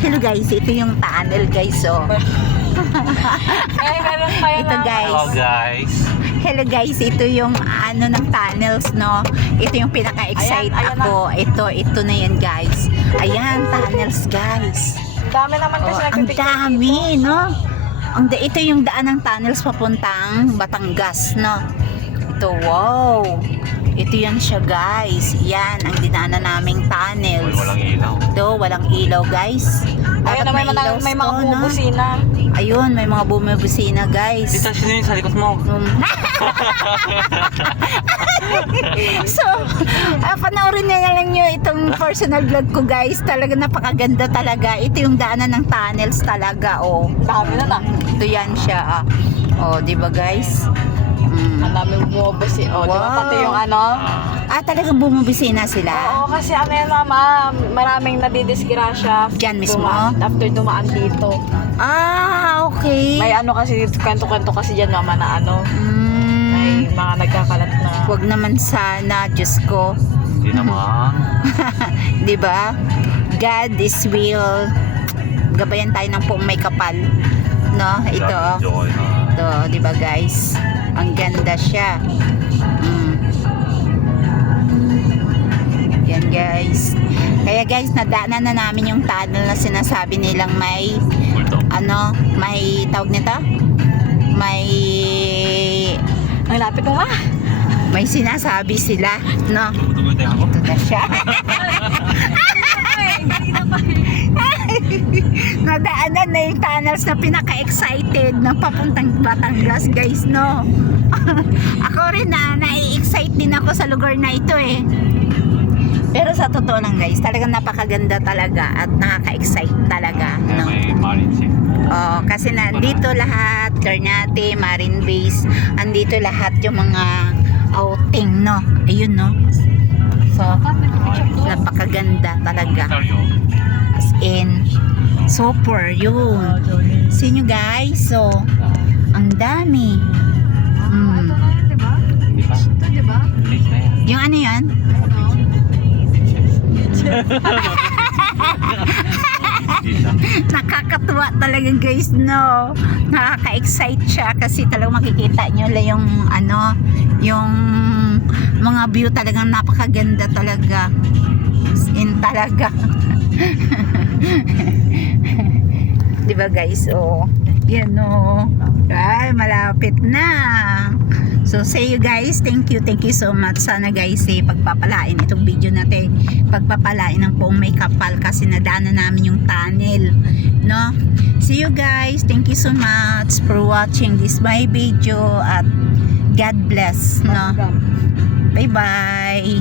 Hello guys, ito yung tunnel guys, oh. Ito guys. Hello guys. Hello guys, ito yung ano ng tunnels, no. Ito yung pinaka-excite Ayan ako. Ito na yan guys. Ayan, tunnels guys. Ang dami naman kasi Oh, ang nagpipicture dami, dito. no. Ito yung daan ng tunnels papuntang Batangas, no. Ito, wow. Ito yan siya guys. Yan ang dinaanan naming tunnels. Uy, walang ilaw. Ito, walang ilaw guys. Ayun na, may mga to, no? bubusina. Ayun, may mga bumibusina guys. Tita, sino yung sa likod mo? So, panoorin na lang nyo itong personal vlog ko guys. Talaga napakaganda talaga. Ito yung daanan ng tunnels talaga, oh. Dami na. Ito yan siya, ah. Oh, di ba guys? Ang dami bumubusina. Oh, diba? Wow. Pati yung ano. Talagang bumibusina sila. Oo, kasi ano yan mama, maraming nadidisgrasya. Diyan mismo? After dumaan dito. Okay. May ano kasi, kwento-kwento kasi dyan mama na ano. May mga nagkakalat na. Wag naman sana, Diyos ko. Hindi naman. Di ba? God is will. Gabayan tayo ng puong may kapal. No? Ito. Joy. Ito, di ba guys? Ang ganda siya. Yan guys. Kaya guys, nadaanan na namin yung tunnel na sinasabi nilang may ano, may tawag nito? May Ang lapit mo may sinasabi sila, no? Tumutuloy ako. Ito na siya. Nadaanan na yung tunnels na pinaka-excited na papuntang Batangas guys, no? Ako rin nai-excite din ako sa lugar na ito eh. Pero sa totoo lang guys, talagang napakaganda talaga at nakaka-excite talaga, no? May marine safe. Oh, kasi nandito lahat, Ternate, Marine Base, andito lahat yung mga outing, no? Ayun, no? So, napakaganda talaga. As in, super, yun. See nyo guys, so, ang dami. Hindi pa. Ito, diba? Late na yan. Yung ano yan? Nakakatuwa talaga guys, no? Nakaka-excite siya kasi talagang makikita nyo lang yung ano, yung mga view talagang napakaganda talaga. As in talaga. Diba guys, oh. Yan, oh. Ay, malapit na. So, say you guys, thank you so much. Sana guys, pagpapalain itong video natin. Pagpapalain ng buong may kapal kasi nadaanan namin yung tunnel. No? See you guys. Thank you so much for watching this my video at God bless. No? Bye-bye.